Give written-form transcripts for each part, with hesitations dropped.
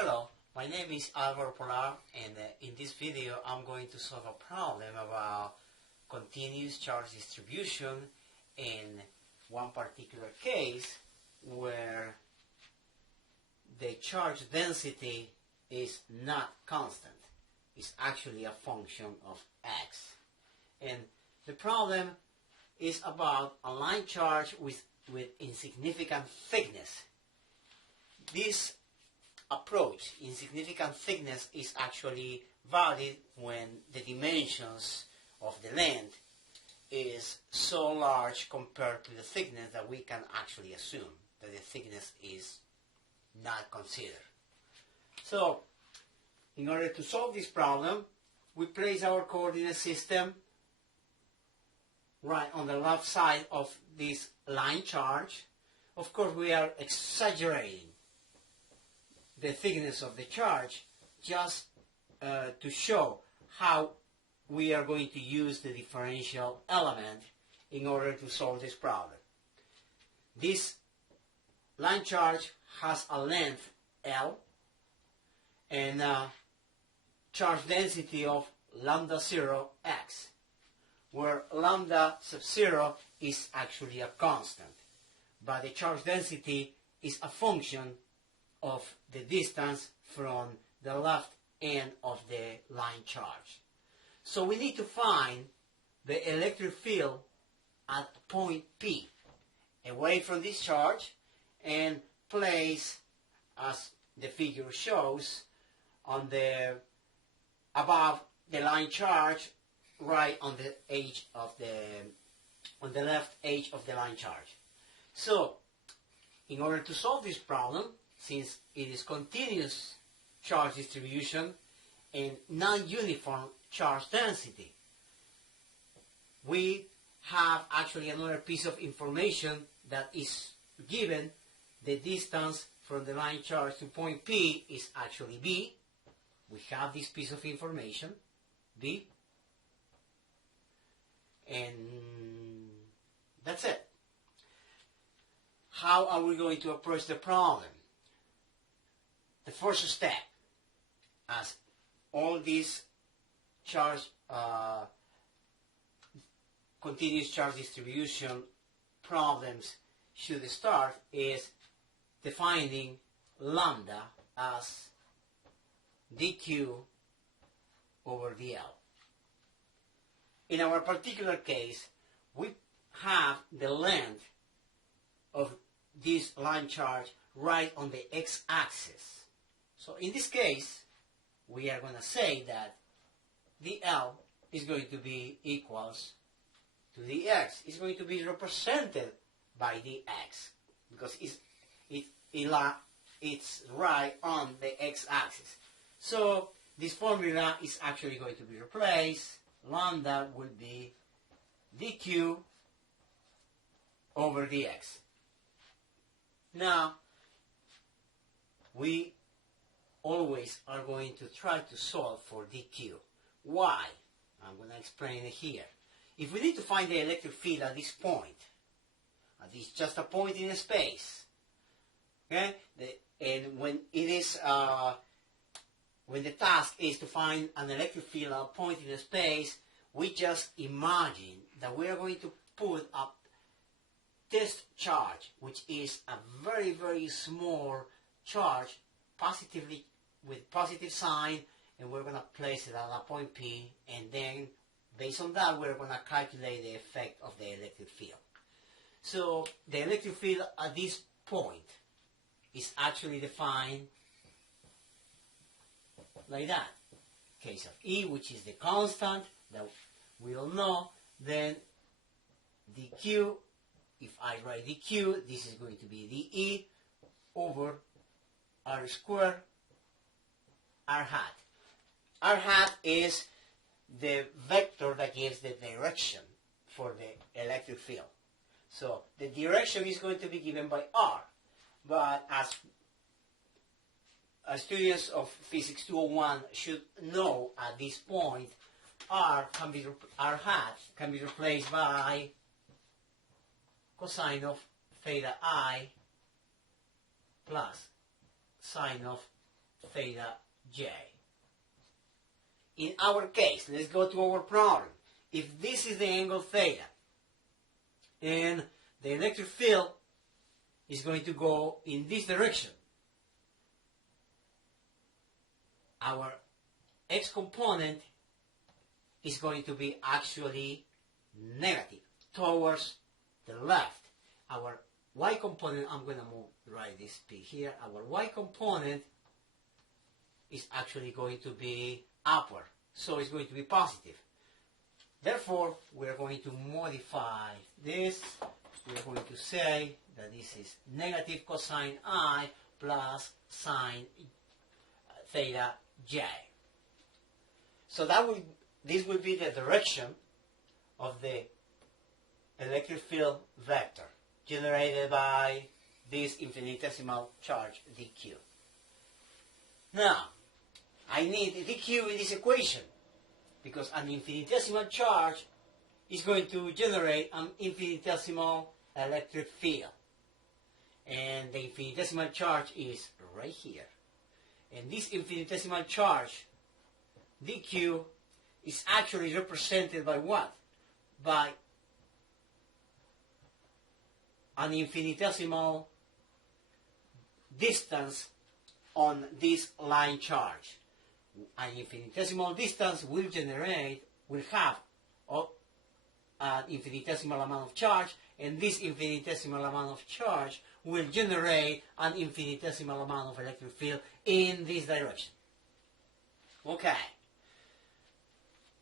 Hello, my name is Alvaro Polar, and in this video I'm going to solve a problem about continuous charge distribution in one particular case where the charge density is not constant. It's actually a function of x. And the problem is about a line charge with insignificant thickness. This approach, insignificant thickness, is actually valid when the dimensions of the length is so large compared to the thickness that we can actually assume that the thickness is not considered. So, in order to solve this problem, we place our coordinate system right on the left side of this line charge. Of course, we are exaggerating the thickness of the charge just to show how we are going to use the differential element in order to solve this problem. This line charge has a length L and a charge density of lambda 0 x, where lambda sub 0 is actually a constant, but the charge density is a function of the distance from the left end of the line charge. So we need to find the electric field at point P, away from this charge, and place, as the figure shows, on the above the line charge, right on the edge of on the left edge of the line charge. So, in order to solve this problem, since it is continuous charge distribution and non-uniform charge density, we have actually another piece of information that is given. The distance from the line charge to point P is actually B. We have this piece of information, B, and that's it. How are we going to approach the problem? The first step, as all these charge continuous charge distribution problems should start, is defining lambda as dq over dl. In our particular case, we have the length of this line charge right on the x-axis. So in this case, we are going to say that dl is going to be equals to dx. It's going to be represented by dx because it's right on the x-axis. So this formula is actually going to be replaced. Lambda will be dq over dx. Now, we always are going to try to solve for dq. Why? I'm going to explain it here. If we need to find the electric field at this point, at this just a point in space, okay, and when it is when the task is to find an electric field at a point in space, we just imagine that we are going to put up this charge, which is a very, very small charge, positively with positive sign, and we're going to place it at a point P, and then based on that we're going to calculate the effect of the electric field. So the electric field at this point is actually defined like that. Case of E, which is the constant that we all know, then dq, if I write dq, this is going to be dE over r squared r hat. R hat is the vector that gives the direction for the electric field. So the direction is going to be given by r, but as students of Physics 201 should know at this point, r hat can be replaced by cosine of theta I plus sine of theta j. In our case, let's go to our problem. If this is the angle theta, and the electric field is going to go in this direction, our x component is going to be actually negative towards the left. Our y component, I'm going to write this p here, our y component is actually going to be upward, so it's going to be positive. Therefore, we're going to modify this. We're going to say that this is negative cosine I plus sine theta j. So this will be the direction of the electric field vector generated by this infinitesimal charge dq. Now, I need dq in this equation because an infinitesimal charge is going to generate an infinitesimal electric field. And the infinitesimal charge is right here. And this infinitesimal charge, dq, is actually represented by what? By an infinitesimal distance on this line charge. An infinitesimal distance will have an infinitesimal amount of charge, and this infinitesimal amount of charge will generate an infinitesimal amount of electric field in this direction. Okay.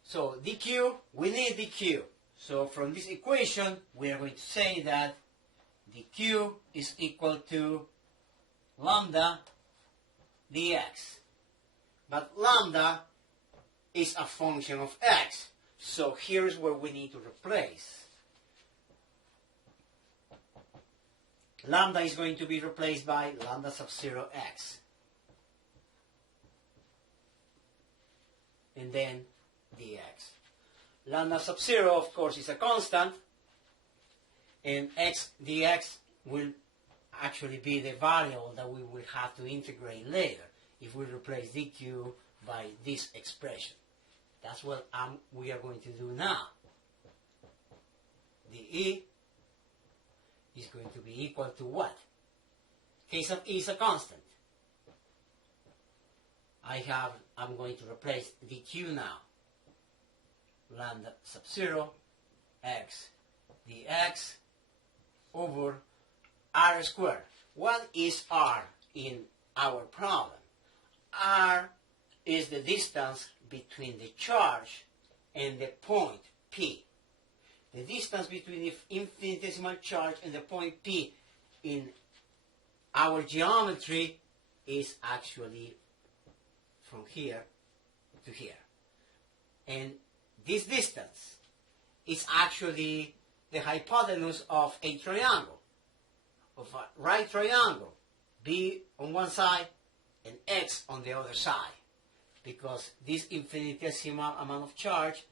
So dq, we need dq. So from this equation, we are going to say that dq is equal to lambda dx. But lambda is a function of x. So here's where we need to replace. Lambda is going to be replaced by lambda sub 0 x. And then dx. Lambda sub 0, of course, is a constant. And x dx will actually be the variable that we will have to integrate later if we replace dq by this expression. That's what we are going to do now. dE is going to be equal to what? Case of E is a constant. I'm going to replace dq now. Lambda sub 0 x dx over r squared. What is r in our problem? R is the distance between the charge and the point P. The distance between the infinitesimal charge and the point P in our geometry is actually from here to here. And this distance is actually the hypotenuse of a triangle, of a right triangle, B on one side and x on the other side, because this infinitesimal amount of charge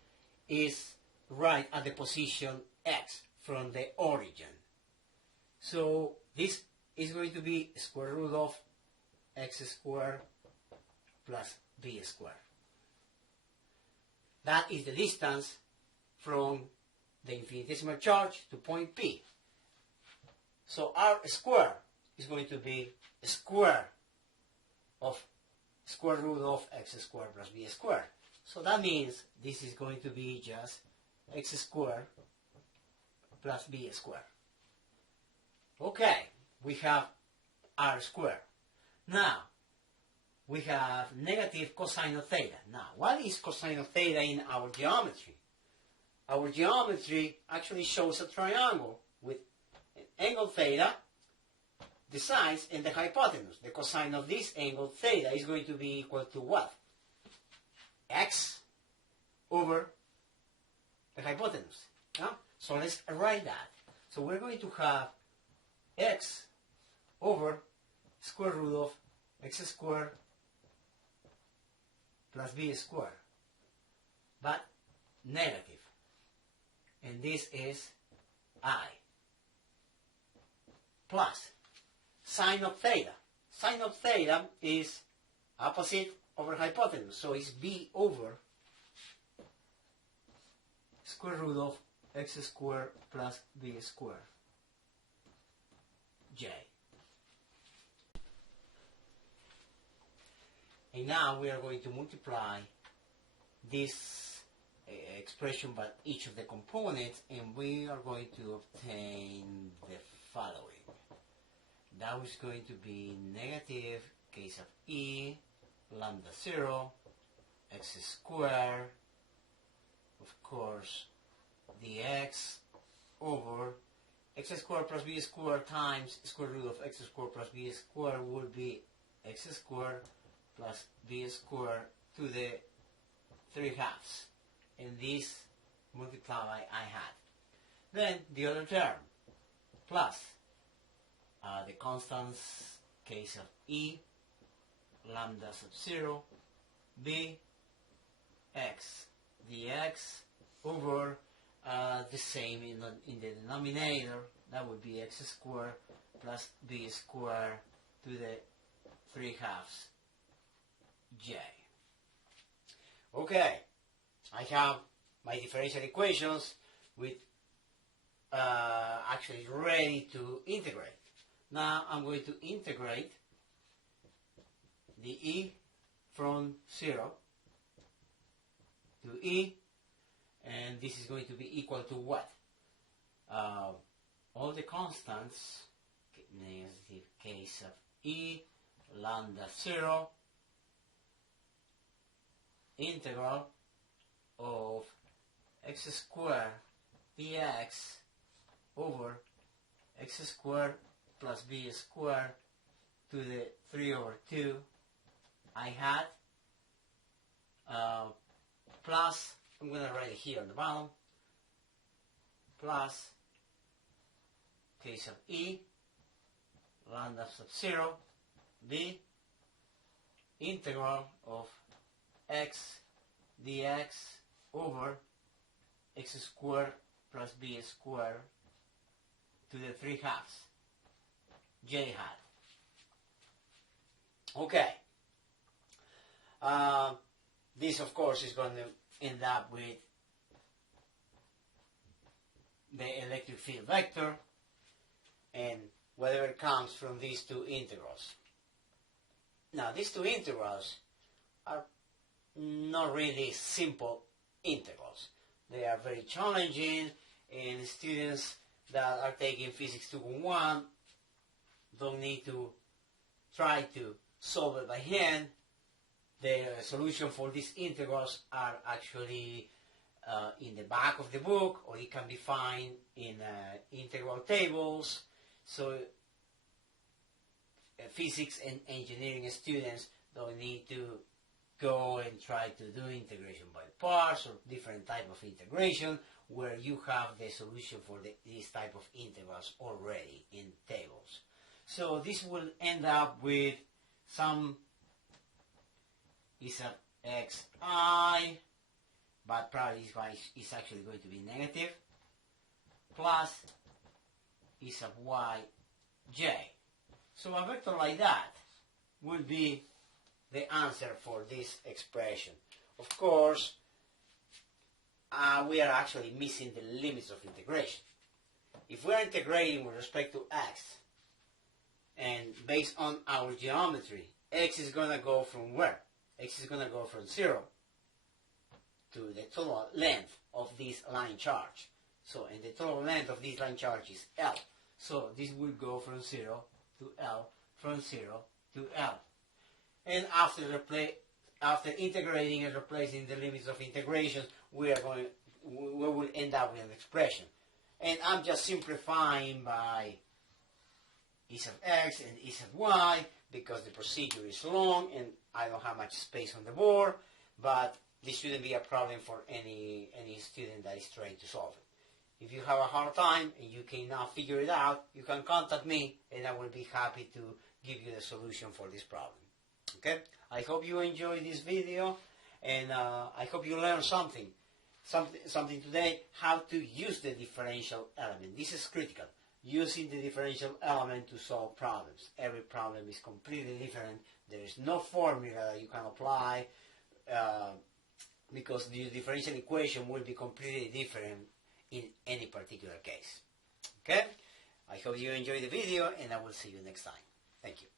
is right at the position x from the origin. So this is going to be square root of x squared plus b squared. That is the distance from the infinitesimal charge to point P. So r squared is going to be square of square root of x squared plus b squared. So that means this is going to be just x squared plus b squared. Okay, we have r squared. Now, we have negative cosine of theta. Now, what is cosine of theta in our geometry? Our geometry actually shows a triangle with an angle theta, the sides, and the hypotenuse. The cosine of this angle theta is going to be equal to what? X over the hypotenuse. Yeah? So let's write that. So we're going to have x over square root of x squared plus b squared, but negative. And this is I. Plus sine of theta. Sine of theta is opposite over hypotenuse. So it's b over square root of x squared plus b squared, j. And now we are going to multiply this expression by each of the components, and we are going to obtain the following. That is going to be negative case of e lambda 0 x squared, of course, dx over x squared plus b squared times square root of x squared plus b squared will be x squared plus b squared to the 3 halves. And this multiply I had. Then the other term plus the constants case of e lambda sub 0 b x dx over the same in the denominator. That would be x squared plus b squared to the 3 halves j. Okay, I have my differential equations with actually ready to integrate. Now I'm going to integrate the e from 0 to e, and this is going to be equal to what? All the constants, negative case of e lambda 0 integral of x squared dx over x squared plus b squared to the 3 over 2 I had, plus, I'm going to write it here on the bottom, plus case of e lambda sub 0 b integral of x dx over x squared plus b squared to the 3 halves j hat. Okay. This of course is going to end up with the electric field vector and whatever comes from these two integrals. Now these two integrals are not really simple integrals. They are very challenging, and students that are taking physics 2.1 don't need to try to solve it by hand. The solution for these integrals are actually in the back of the book, or it can be found in integral tables. So physics and engineering students don't need to go and try to do integration by parts or different type of integration, where you have the solution for this type of integrals already in tables. So this will end up with some e sub xi, but probably is actually going to be negative, plus e sub yj. So a vector like that will be the answer for this expression. Of course, we are actually missing the limits of integration. If we are integrating with respect to x, and based on our geometry, x is going to go from where? X is going to go from 0 to the total length of this line charge. So, and the total length of this line charge is L. So this will go from 0 to L, from 0 to L. And after integrating and replacing the limits of integration, we will end up with an expression. And I'm just simplifying by e sub x and e sub y, because the procedure is long and I don't have much space on the board, but this shouldn't be a problem for any student that is trying to solve it. If you have a hard time and you cannot figure it out, you can contact me and I will be happy to give you the solution for this problem. Okay? I hope you enjoyed this video, and I hope you learned something today, how to use the differential element. This is critical. using the differential element to solve problems. Every problem is completely different. There is no formula that you can apply because the differential equation will be completely different in any particular case. Okay? I hope you enjoyed the video, and I will see you next time. Thank you.